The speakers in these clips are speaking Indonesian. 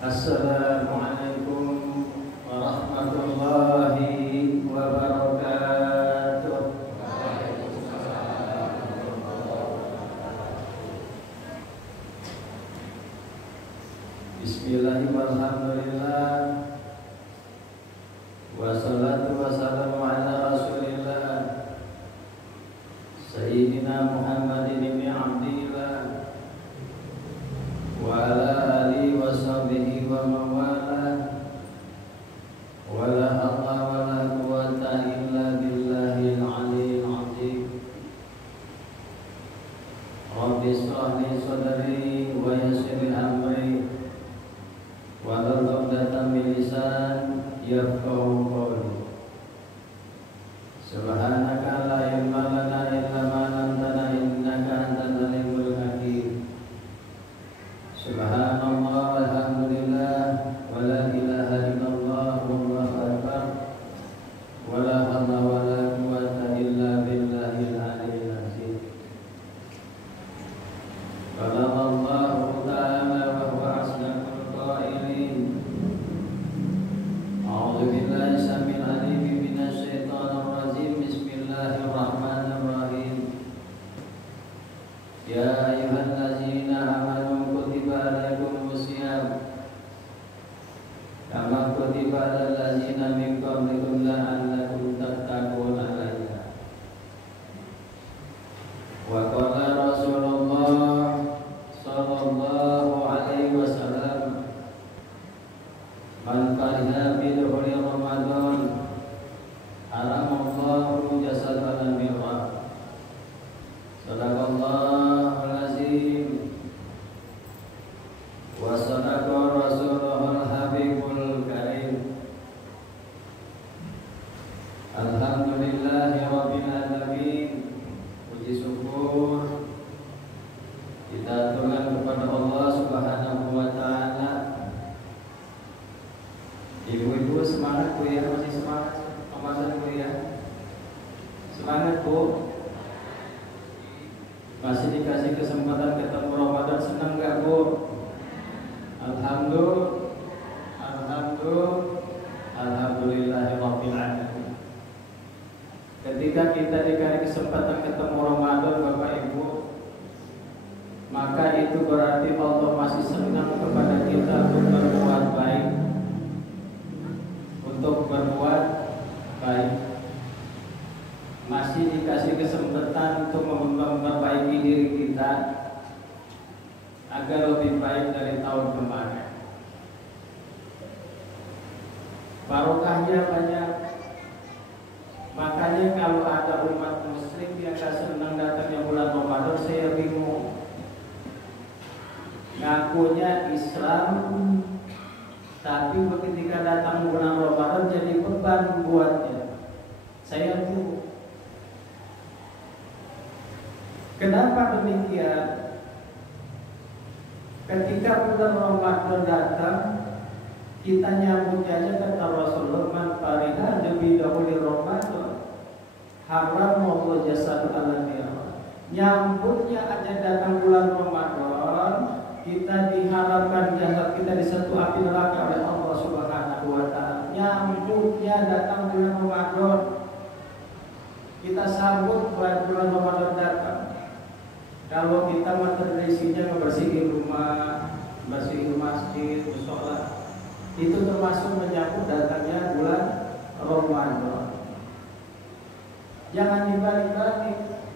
Assalamualaikum warahmatullahi wabarakatuh. Bismillahirrahmanirrahim. Wassalatu wassalamu ala Rasulillah Sayyidina Muhammadin ibn Abdillah wa ala alihi wa sahbihi wa mawala wa la hawla wa la quwwata illa billahil aliyyil azim. Rabbi shrah li sadri wa yassir li amri wa hlul 'uqdatam min lisani yafqahu qawli. Subhanaka la ilma lana illa ma 'allamtana innaka antal alimul hakim. Subhanallah walhamdulillah wa la ilaha illallah wallahu akbar wa la hawla wa la quwwata illa billahil aliyyil azim. Qala Allahu ta'ala wa huwa asdaqul qailin. A'udzu billahi samil alim minasy syaithanir rajim. Bismillahirrahmanirrahim. Ya ayyuhallazina amanu kutiba alaikumus syiyam kama kutiba alal ladzina min qablikum la'allakum tattaquna. Wa qala Rasulullah sallallahu alaihi wasallam, man fariha bi dhuhri Ramadan haramallahu jasadahu birra. Sadaqallahul azim wa sadaqa rasulul habibul karim. Alhamdulillahi rabbil alamin. Puji syukur kita aturkan kepada Allah Subhanahu wa taala. Ibu-ibu semangat kuliah, masih semangat Ramadan kuliah? Semangat Bu. Masih dikasih kesempatan ketemu Ramadan, senang gak Bu? Alhamdulillahirabbil alamin. Ketika kita dikasih kesempatan ketemu Ramadan Bapak Ibu, maka itu berarti Allah masih senang kepada kita untuk berbuat baik. Masih dikasih kesempatan untuk memperbaiki diri kita agar lebih baik dari tahun kemarin. Barokahnya banyak. Makanya kalau ada umat muslim yang gak senang datangnya bulan Ramadan, saya bingung. Ngakunya Islam, tapi ketika datang bulan Ramadan jadi beban buatnya. Saya bingung. Kenapa demikian? Ketika bulan Ramadan datang, kita nyambut aja kata Rasulullah, man fariha bi dahuli Ramadan haram Allah jasad al-amirah. Nyambutnya aja datang bulan Ramadan, kita diharapkan jasad kita di satu api neraka oleh Allah Subhanahu wa taala. Nyambutnya datang bulan Ramadan, kita sambut bulan Ramadan datang. Kalau kita tradisinya membersihin rumah, bersihin masjid, mushola, itu termasuk menyambut datangnya bulan Ramadan. Jangan dibalik-balik.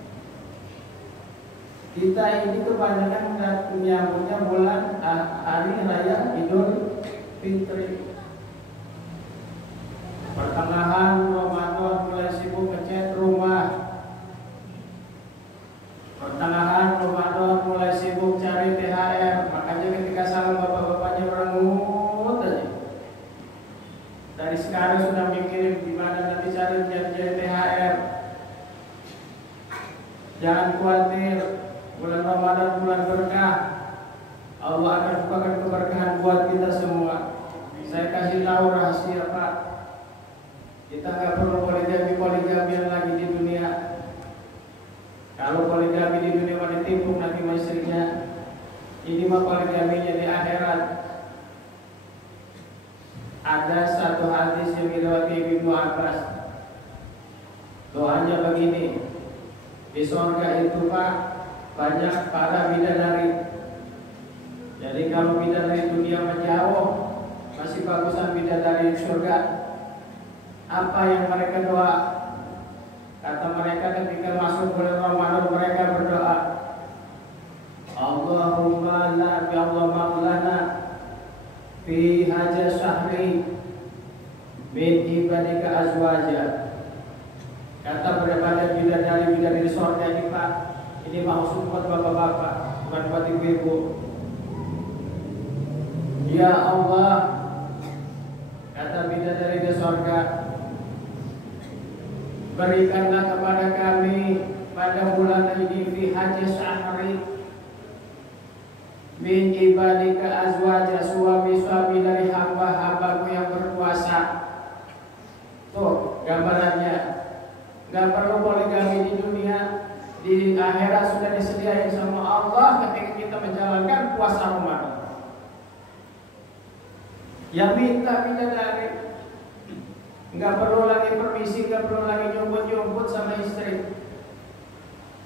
Kita ini kebanyakan menyambutnya bulan hari raya Idul Fitri. Pertengahan Ramadan mulai sibuk ngecat rumah. Pertengahan Ramadan mulai sibuk cari THR. Makanya ketika salam bapak-bapaknya berengut aja. Dari sekarang sudah mikirin gimana nanti cari THR. Jangan khawatir, bulan Ramadan bulan berkah. Allah akan bukakan keberkahan buat kita semua. Saya kasih tahu rahasia Pak. Kita nggak perlu poligami lagi di dunia. Kalau poligami di dunia mau ditimpuk nanti istrinya, ini mah poligaminya di akhirat. Ada satu hadis yang diriwayatkan Ibnu Abbas. Doanya begini, di surga itu Pak banyak para bidadari. Jadi kalau bidadari dunia menjauh, masih bagusan bidadari surga. Apa yang mereka doa? Kata mereka ketika masuk bulan Ramadan mereka berdoa, Allahumma la ya Allah maulana fi haja syahri min ibadika azwaja. Kata pada bidadari di surga ini Pak, ini maksud buat bapak-bapak, bukan buat ibu-ibu. Ya Allah, kata bidadari di surga, berikanlah kepada kami pada bulan ini fi haji syahri min ibadika azwaja, suami-suami dari hamba-hambaku yang berpuasa. Tuh gambarannya. Gak perlu poligami di dunia, di akhirat sudah disediain sama Allah ketika kita menjalankan puasa Ramadan. Yang minta bidadari, nggak perlu lagi permisi, nggak perlu lagi nyumput sama istri.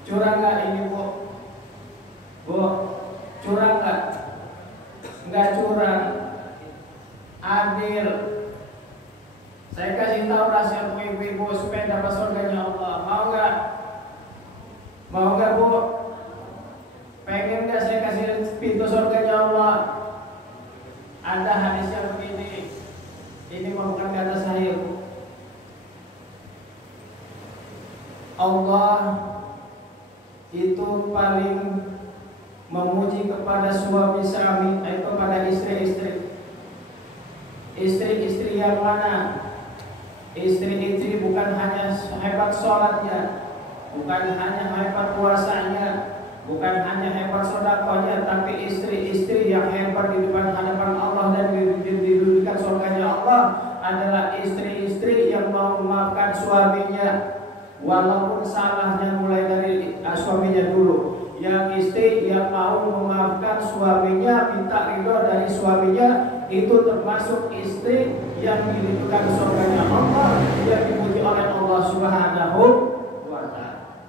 Curang nggak ini bu? Bu, curang nggak? Nggak curang, adil. Saya kasih tahu rahasia untuk ibu-ibu supaya dapat surganya Allah. Mau nggak? Mau nggak bu? Pengen nggak saya kasih pintu surganya Allah? Ada hadis yang begini. Ini bukan kata saya. Allah itu paling memuji kepada suami-suami, kepada istri-istri. Istri-istri yang mana? Istri-istri bukan hanya hebat sholatnya, bukan hanya hebat puasanya, bukan hanya hebat sedekahnya, tapi istri-istri yang hebat di depan hadapan Allah dan didudukan surganya Allah adalah istri-istri yang mau memaafkan suaminya walaupun salahnya mulai dari suaminya dulu. Yang istri yang mau memaafkan suaminya, minta ridho dari suaminya, itu termasuk istri yang didudukan surganya Allah, yang dipuji oleh Allah Subhanahu wa ta'ala.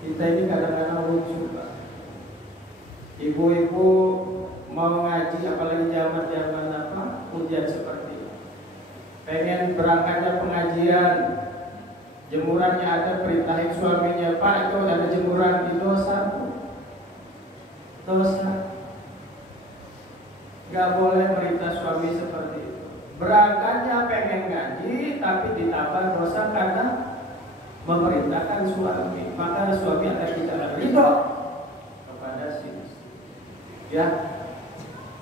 Kita ini kadang-kadang lucu Pak. Ibu-ibu mau ngaji, apalagi zaman-zaman ujian seperti ini, pengen berangkatnya pengajian, jemurannya ada, perintahin suaminya, Pak itu ada jemuran di dosa. Gak boleh perintah suami seperti itu. Berangkatnya pengen ngaji, tapi ditambah dosa karena memerintahkan suami. Maka suami akan tidak ridho kepada si istri. Ya,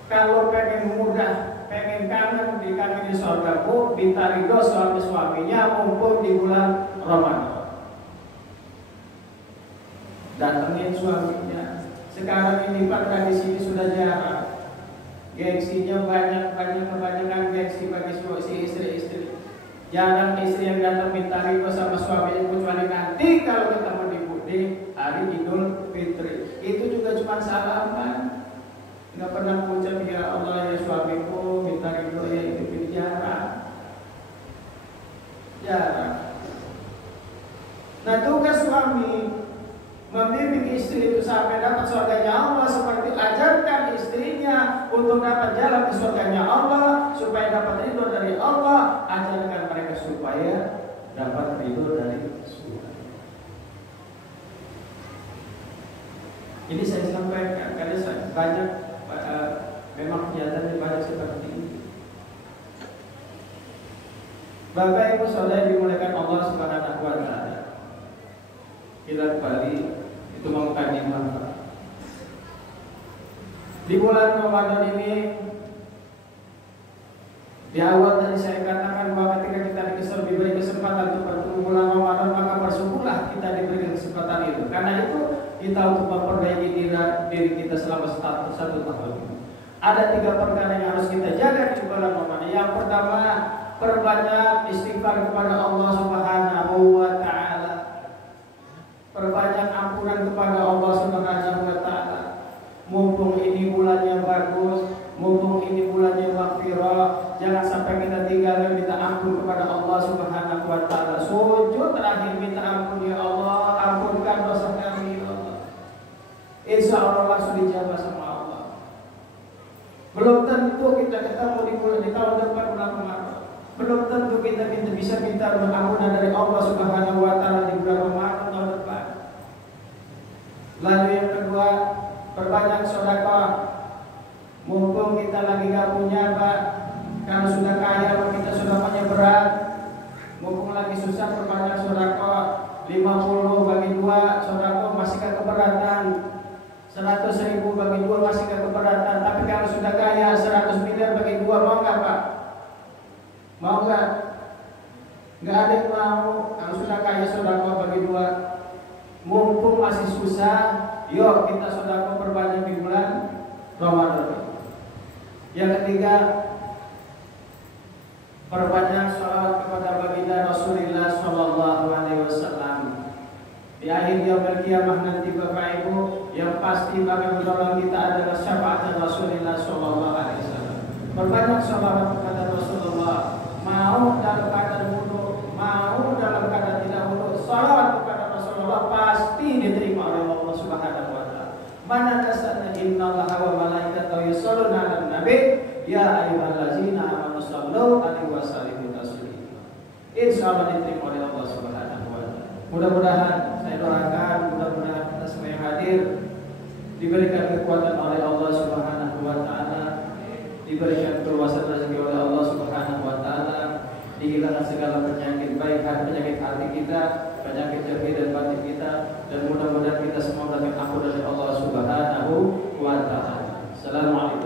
kalau pengen mudah, pengen kangen di kami di surga bu, minta ridho suami-suaminya mumpung di bulan Ramadan. Datengin suaminya. Sekarang ini Pak tradisi ini sudah jarang. Gengsinya kebanyakan gengsi bagi si istri-istri. Jarang istri yang datang minta ridho sama suaminya, kecuali nanti kalau ketemu di hari Idul Fitri. Itu juga cuma salaman. Nggak pernah mengucap ya Allah ya suamiku minta ridho ya itu jarang. Nah tugas suami membimbing istri itu sampai dapat surganya Allah, seperti ajarkan istrinya untuk dapat jalan ke surganya Allah, supaya dapat ridho dari Allah. Ajarkan mereka supaya dapat ridho dari surga. Ini saya sampaikan karena banyak memang kenyataannya banyak seperti ini. Bapak Ibu Saudara dimuliakan Allah Subhanahu wa ta'ala. Kita kembali itu mengkaji di bulan Ramadan ini. Di awal tadi saya katakan bahwa ketika kita diberi kesempatan untuk bertemu bulan Ramadan, maka bersyukurlah kita diberi kesempatan itu. Karena itu kita untuk memperbaiki diri kita selama satu tahun. Ada 3 perkara yang harus kita jaga di bulan Ramadan. Yang pertama, perbanyak istighfar kepada Allah Subhanahu wa ta'ala. Perbanyak ampunan kepada Allah Subhanahu wa ta'ala. Mumpung ini bulannya bagus, mumpung ini bulannya maghfirah, Jangan sampai kita tinggalkan minta ampun kepada Allah Subhanahu wa taala. Sujud terakhir minta ampun, ya Allah, ampunkan dosa kami, ya Allah. Insya Allah langsung dijawab sama Allah. Belum tentu kita ketemu di tahun depan bulan Ramadan. Belum tentu kita bisa minta ampunan dari Allah Subhanahu wa taala di bulan Ramadan tahun depan. Lalu yang kedua, perbanyak sedekah. Mumpung kita lagi gak punya, Pak. Kalau sudah kaya, kita sedekahnya berat. Mumpung lagi susah, perbanyak sedekah. 50 bagi 2 sedekah masih gak keberatan. 100.000 bagi 2 masih gak keberatan. Tapi kalau sudah kaya, 100 miliar bagi 2, mau gak, Pak? Mau gak? Gak ada yang mau. Kalau sudah kaya, sedekah bagi 2. Mumpung masih susah, yuk kita sedekah perbanyak di bulan Ramadan. Yang ketiga, perbanyak salawat kepada baginda Rasulullah sallallahu alaihi wasallam. Di akhir yaumil qiyamah nanti Bapak Ibu, yang pasti bagi menolong kita adalah syafaat Rasulullah sallallahu alaihi wasallam. Perbanyak salawat kepada Rasulullah. Mau dalam keadaan wudu, mau dalam keadaan tidak wudu, salawat kepada Rasulullah pasti diterima oleh Allah Subhanahu wa taala. Mana dasarnya innallaha wa malaikatahu yusholluna 'alan nabi ya ayyuhallazina amanu shallu 'alaihi wa sallimu taslima. Insyaallah diterima oleh Allah Subhanahu wa taala. Mudah-mudahan saya doakan, mudah-mudahan kita semua yang hadir diberikan kekuatan oleh Allah Subhanahu wa taala, diberikan keluasan rezeki oleh Allah Subhanahu wa taala, dihilangkan segala penyakit baik penyakit hati kita, penyakit zahir dan batin kita, dan mudah-mudahan kita semua mendapat ampun dari Allah Subhanahu wa taala. Assalamualaikum.